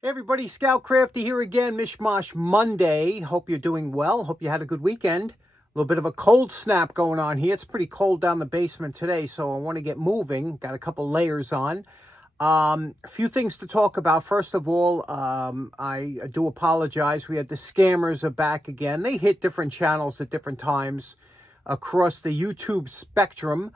Hey everybody, Scout Crafty here again, Mishmash Monday. Hope you're doing well. Hope you had a good weekend. A little bit of a cold snap going on here. It's pretty cold down the basement today, so I want to get moving. Got a couple layers on. A few things to talk about. First of all, I do apologize. We had the scammers are back again. They hit different channels at different times across the YouTube spectrum,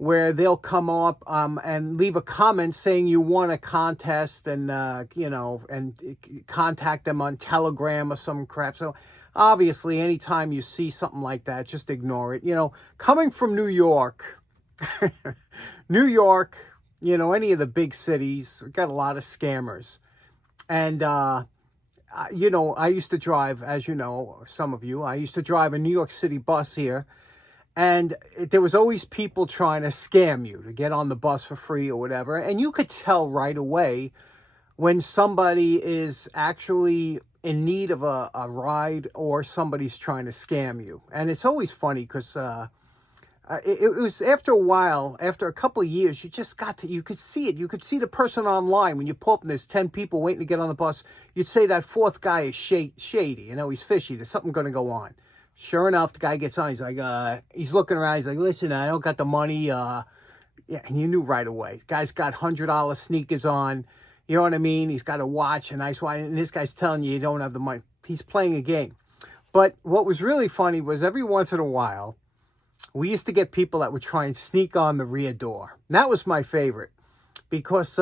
where they'll come up and leave a comment saying you won a contest and, and contact them on Telegram or some crap. So obviously, anytime you see something like that, just ignore it. Coming from New York, New York, any of the big cities, we've got a lot of scammers. And, I used to drive, as you know, some of you, I used to drive a New York City bus here. And there was always people trying to scam you to get on the bus for free or whatever. And you could tell right away when somebody is actually in need of a ride or somebody's trying to scam you. And it's always funny because it was after a while, after a couple of years, you could see it. You could see the person online. When you pull up and there's 10 people waiting to get on the bus, you'd say that fourth guy is shady. He's fishy. There's something going to go on. Sure enough, the guy gets on. He's like, he's looking around. He's like, listen, I don't got the money. Yeah, and you knew right away. Guy's got $100 sneakers on. You know what I mean? He's got a watch, a nice watch. And this guy's telling you don't have the money. He's playing a game. But what was really funny was every once in a while, we used to get people that would try and sneak on the rear door. And that was my favorite because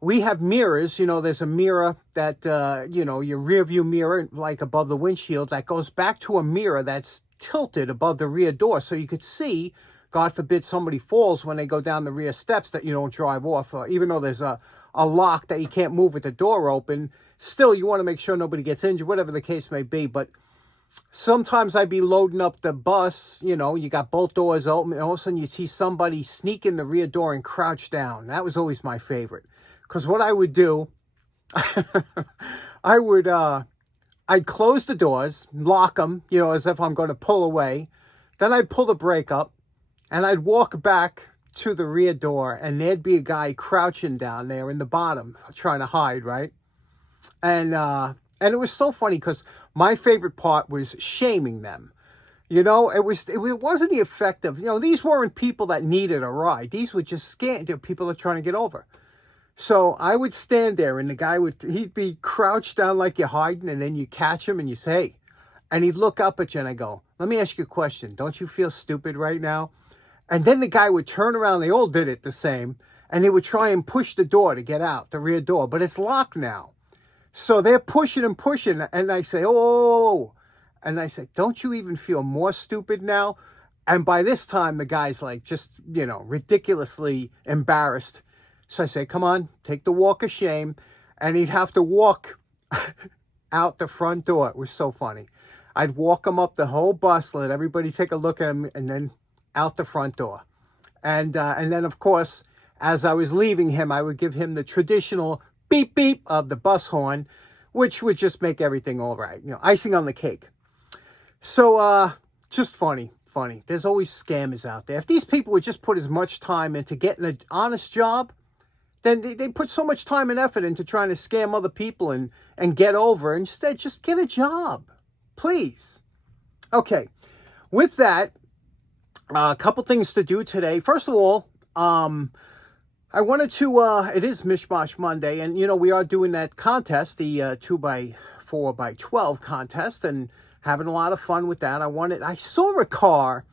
we have mirrors. There's a mirror that, your rear view mirror, like above the windshield, that goes back to a mirror that's tilted above the rear door. So you could see, God forbid somebody falls when they go down the rear steps, that you don't drive off. Even though there's a lock that you can't move with the door open, still you want to make sure nobody gets injured, whatever the case may be. But sometimes I'd be loading up the bus, you got both doors open, and all of a sudden you'd see somebody sneak in the rear door and crouch down. That was always my favorite. Because what I would do, I'd close the doors, lock them, as if I'm going to pull away. Then I'd pull the brake up, and I'd walk back to the rear door, and there'd be a guy crouching down there in the bottom, trying to hide, right? And it was so funny because my favorite part was shaming them. It wasn't the effect of, these weren't people that needed a ride. These were just people that are trying to get over. So I would stand there and the guy he'd be crouched down like you're hiding, and then you catch him and you say, hey, and he'd look up at you and I go, let me ask you a question. Don't you feel stupid right now? And then the guy would turn around. They all did it the same. And they would try and push the door to get out, the rear door, but it's locked now. So they're pushing and pushing. And I say, oh, and I say, don't you even feel more stupid now? And by this time, the guy's like just, ridiculously embarrassed. So I say, come on, take the walk of shame. And he'd have to walk out the front door. It was so funny. I'd walk him up the whole bus, let everybody take a look at him, and then out the front door. And then, of course, as I was leaving him, I would give him the traditional beep, beep of the bus horn, which would just make everything all right. Icing on the cake. So just funny. There's always scammers out there. If these people would just put as much time into getting an honest job, then they put so much time and effort into trying to scam other people and get over. Instead, just get a job, please. Okay, with that, a couple things to do today. First of all, I wanted to, it is Mishmash Monday, and, we are doing that contest, the 2x4x12 contest, and having a lot of fun with that. I saw a car.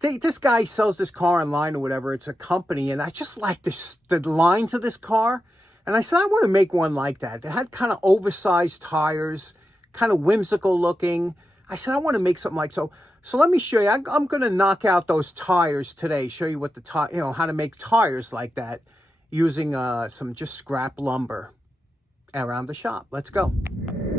This guy sells this car online or whatever. It's a company, and I just like the lines of this car. And I said, I want to make one like that. It had kind of oversized tires, kind of whimsical looking. I said, I want to make something like so. So let me show you. I'm going to knock out those tires today. Show you what how to make tires like that using some just scrap lumber around the shop. Let's go.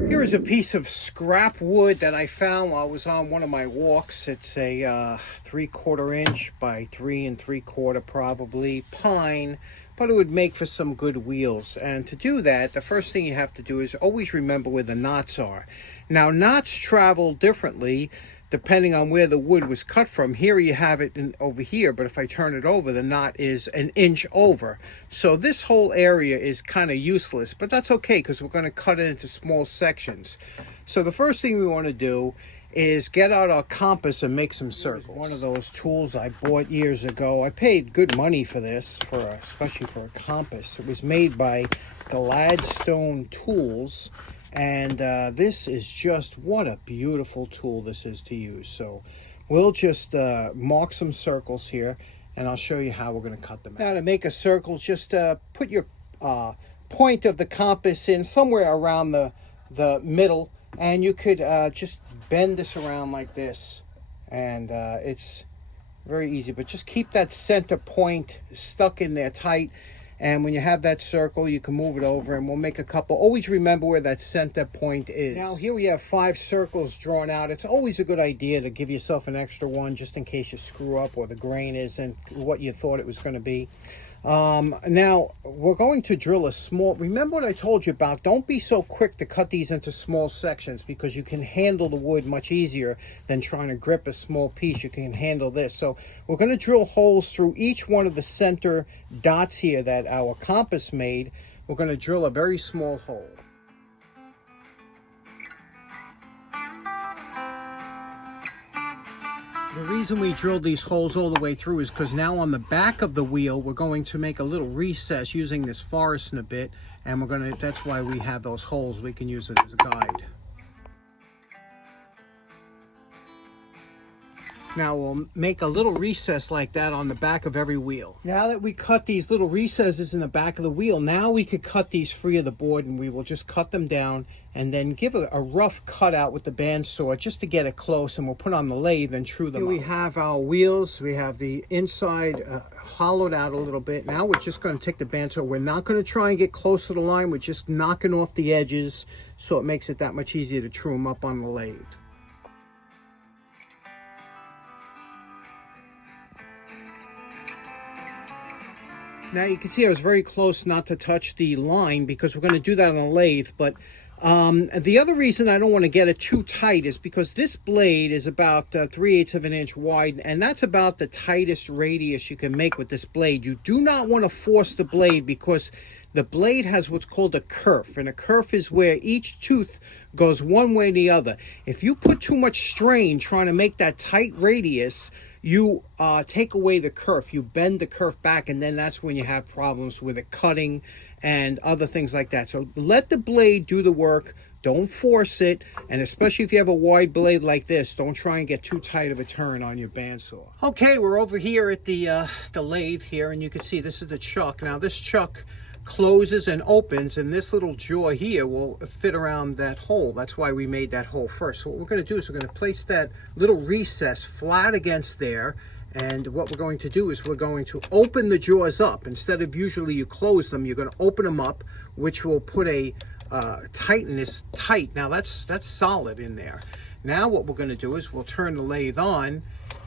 Here is a piece of scrap wood that I found while I was on one of my walks. It's a 3/4 inch by 3 3/4 probably pine, but it would make for some good wheels. And to do that, the first thing you have to do is always remember where the knots are. Now, knots travel differently depending on where the wood was cut from. Here you have it over here, but if I turn it over, the knot is an inch over. So this whole area is kind of useless, but that's okay because we're going to cut it into small sections. So the first thing we want to do is get out our compass and make some circles. One of those tools I bought years ago. I paid good money for this, especially for a compass. It was made by Gladstone Tools, and this is just, what a beautiful tool this is to use. So we'll just mark some circles here, and I'll show you how we're going to cut them out. Now, to make a circle, just put your point of the compass in somewhere around the middle, and you could just bend this around like this, and it's very easy, but just keep that center point stuck in there tight. And when you have that circle, you can move it over, and we'll make a couple. Always remember where that center point is. Now here we have 5 circles drawn out. It's always a good idea to give yourself an extra one just in case you screw up or the grain isn't what you thought it was going to be. Now we're going to drill a small, remember what I told you about, don't be so quick to cut these into small sections, because you can handle the wood much easier than trying to grip a small piece. You can handle this. So we're going to drill holes through each one of the center dots here that our compass made. We're going to drill a very small hole. The reason we drilled these holes all the way through is because now on the back of the wheel, we're going to make a little recess using this Forstner bit, and that's why we have those holes. We can use it as a guide. Now we'll make a little recess like that on the back of every wheel. Now that we cut these little recesses in the back of the wheel, now we could cut these free of the board, and we will just cut them down and then give a rough cut out with the bandsaw just to get it close, and we'll put on the lathe and true them up. Here we have our wheels. We have the inside hollowed out a little bit. Now we're just going to take the bandsaw. We're not going to try and get close to the line. We're just knocking off the edges, so it makes it that much easier to true them up on the lathe. Now you can see I was very close not to touch the line because we're going to do that on a lathe. But the other reason I don't want to get it too tight is because this blade is about 3/8 of an inch wide, and that's about the tightest radius you can make with this blade. You do not want to force the blade, because the blade has what's called a kerf, and a kerf is where each tooth goes one way or the other. If you put too much strain trying to make that tight radius, you take away the kerf, you bend the kerf back, and then that's when you have problems with it cutting and other things like that. So let the blade do the work, don't force it, and especially if you have a wide blade like this, don't try and get too tight of a turn on your bandsaw. Okay, we're over here at the lathe here, and you can see this is the chuck. Now this chuck closes and opens, and this little jaw here will fit around that hole. That's why we made that hole first. So what we're going to do is we're going to place that little recess flat against there, and what we're going to do is we're going to open the jaws up. Instead of usually you close them, you're going to open them up, which will put a tightness tight. Now that's solid in there. Now what we're going to do is we'll turn the lathe on,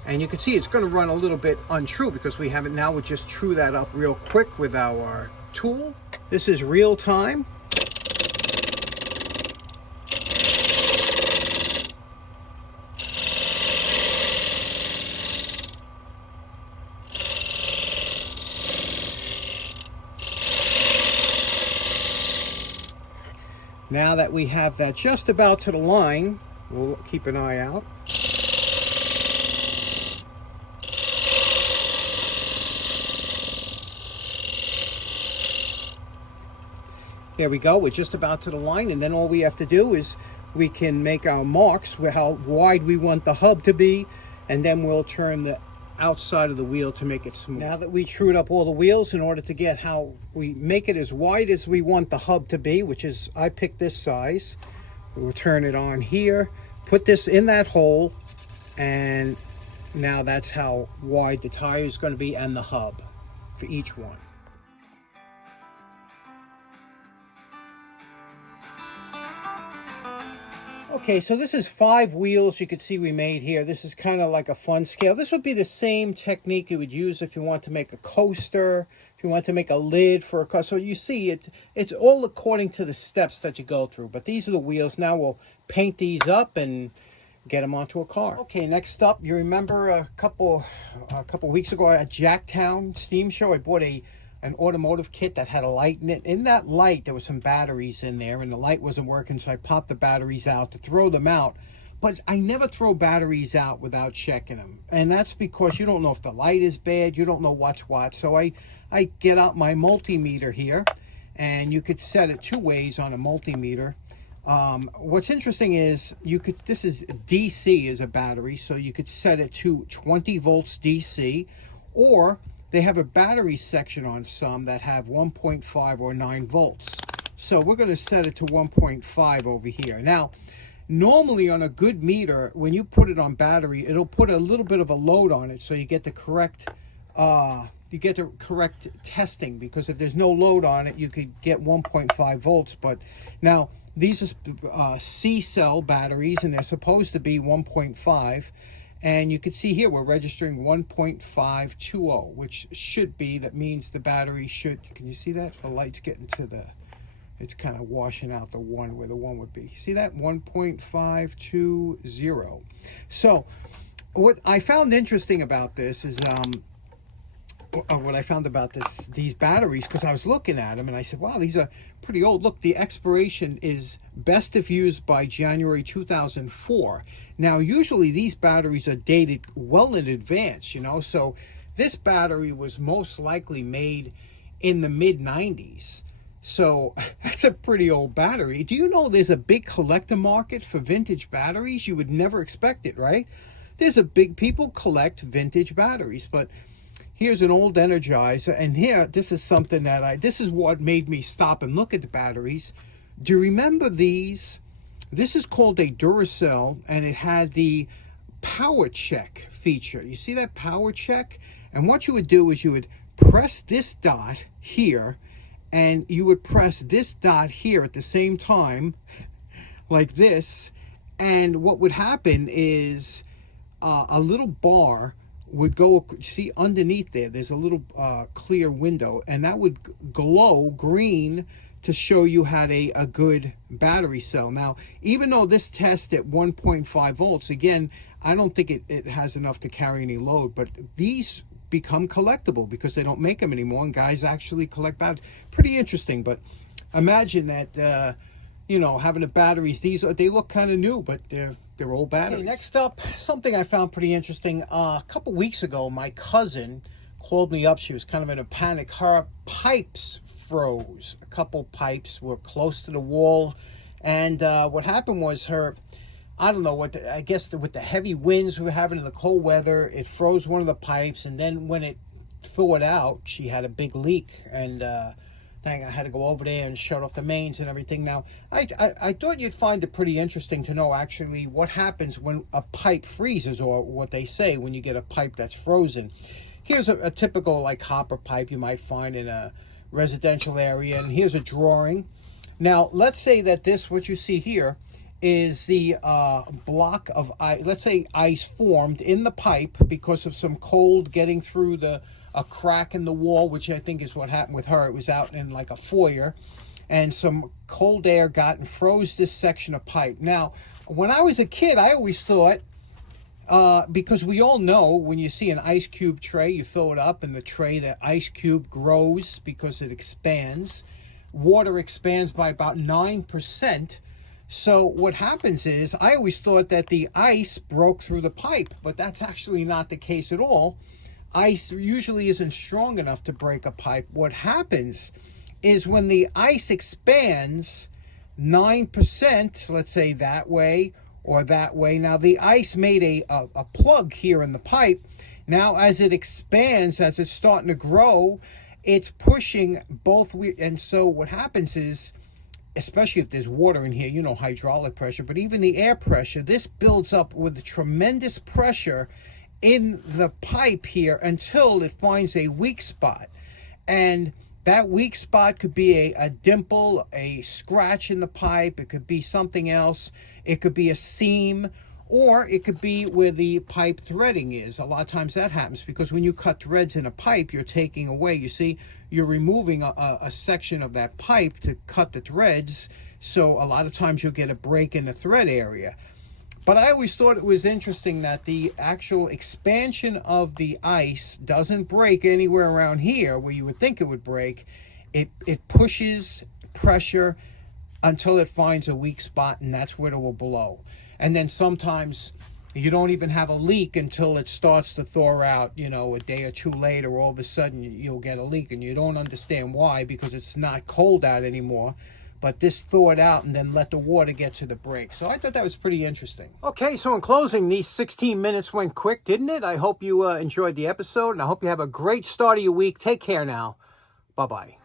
and you can see it's going to run a little bit untrue because we haven't. Now we'll just true that up real quick with our tool. This is real time. Now that we have that just about to the line, we'll keep an eye out. There we go, we're just about to the line, and then all we have to do is we can make our marks where how wide we want the hub to be, and then we'll turn the outside of the wheel to make it smooth. Now that we trued up all the wheels, in order to get how we make it as wide as we want the hub to be, which is, I picked this size, we'll turn it on here, put this in that hole, and now that's how wide the tire is going to be and the hub for each one. Okay, so this is 5 wheels you can see we made here. This is kind of like a fun scale. This would be the same technique you would use if you want to make a coaster, if you want to make a lid for a car. So you see, it's all according to the steps that you go through. But these are the wheels. Now we'll paint these up and get them onto a car. Okay, next up, you remember a couple weeks ago at Jacktown Steam Show, I bought an automotive kit that had a light in it. In that light, there was some batteries in there, and the light wasn't working, so I popped the batteries out to throw them out. But I never throw batteries out without checking them, and that's because you don't know if the light is bad, you don't know what's what. So I get out my multimeter here, and you could set it two ways on a multimeter. What's interesting is this is DC as a battery, so you could set it to 20 volts DC, or they have a battery section on some that have 1.5 or 9 volts. So we're going to set it to 1.5 over here. Now, normally on a good meter, when you put it on battery, it'll put a little bit of a load on it, so you get the correct testing, because if there's no load on it, you could get 1.5 volts. But now these are C-cell batteries, and they're supposed to be 1.5. And you can see here we're registering 1.520, which should be, that means the battery should, can you see that? The light's getting to the, it's kind of washing out the one where the one would be. See that? 1.520. So what I found interesting about this is, these batteries, because I was looking at them and I said, wow, these are pretty old. Look, the expiration is best if used by January 2004. Now, usually these batteries are dated well in advance, you know, so this battery was most likely made in the mid-90s. So that's a pretty old battery. Do you know there's a big collector market for vintage batteries? You would never expect it, right? People collect vintage batteries. But here's an old Energizer, and here, this is something that this is what made me stop and look at the batteries. Do you remember these? This is called a Duracell, and it had the power check feature. You see that power check? And what you would do is you would press this dot here, and you would press this dot here at the same time, like this, and what would happen is a little bar would go, see underneath there's a little clear window, and that would glow green to show you had a good battery cell. Now, even though this tests at 1.5 volts, again, I don't think it has enough to carry any load, but these become collectible because they don't make them anymore, and guys actually collect batteries. Pretty interesting. But imagine that, you know, having the batteries, they look kind of new, but they're old batteries. Okay, next up, something I found pretty interesting. A couple weeks ago, my cousin called me up. She was kind of in a panic. Her pipes froze. A couple pipes were close to the wall, and what happened was I don't know I guess with the heavy winds we were having in the cold weather, it froze one of the pipes, and then when it thawed out, she had a big leak, and I had to go over there and shut off the mains and everything. Now, I thought you'd find it pretty interesting to know actually what happens when a pipe freezes, or what they say when you get a pipe that's frozen. Here's a typical like copper pipe you might find in a residential area, and here's a drawing. Now, let's say that what you see here is the block of ice. Let's say ice formed in the pipe because of some cold getting through a crack in the wall, which I think is what happened with her. It was out in like a foyer, and some cold air got and froze this section of pipe. Now, when I was a kid, I always thought, because we all know when you see an ice cube tray, you fill it up, and the tray, the ice cube grows because it expands. Water expands by about 9%. So what happens is, I always thought that the ice broke through the pipe, but that's actually not the case at all. Ice usually isn't strong enough to break a pipe. What happens is when the ice expands 9%, let's say that way or that way. Now, the ice made a plug here in the pipe. Now, as it expands, as it's starting to grow, it's pushing both. And so what happens is, especially if there's water in here, you know, hydraulic pressure, but even the air pressure, this builds up with tremendous pressure in the pipe here until it finds a weak spot. And that weak spot could be a dimple, a scratch in the pipe. It could be something else. It could be a seam, or it could be where the pipe threading is. A lot of times that happens because when you cut threads in a pipe, you're taking away, you see, you're removing a section of that pipe to cut the threads. So a lot of times you'll get a break in the thread area. But I always thought it was interesting that the actual expansion of the ice doesn't break anywhere around here where you would think it would break. It pushes pressure until it finds a weak spot, and that's where it will blow. And then sometimes you don't even have a leak until it starts to thaw out, you know, a day or two later. All of a sudden you'll get a leak, and you don't understand why, because it's not cold out anymore. But this thawed out and then let the water get to the break. So I thought that was pretty interesting. Okay, so in closing, these 16 minutes went quick, didn't it? I hope you enjoyed the episode, and I hope you have a great start of your week. Take care now. Bye-bye.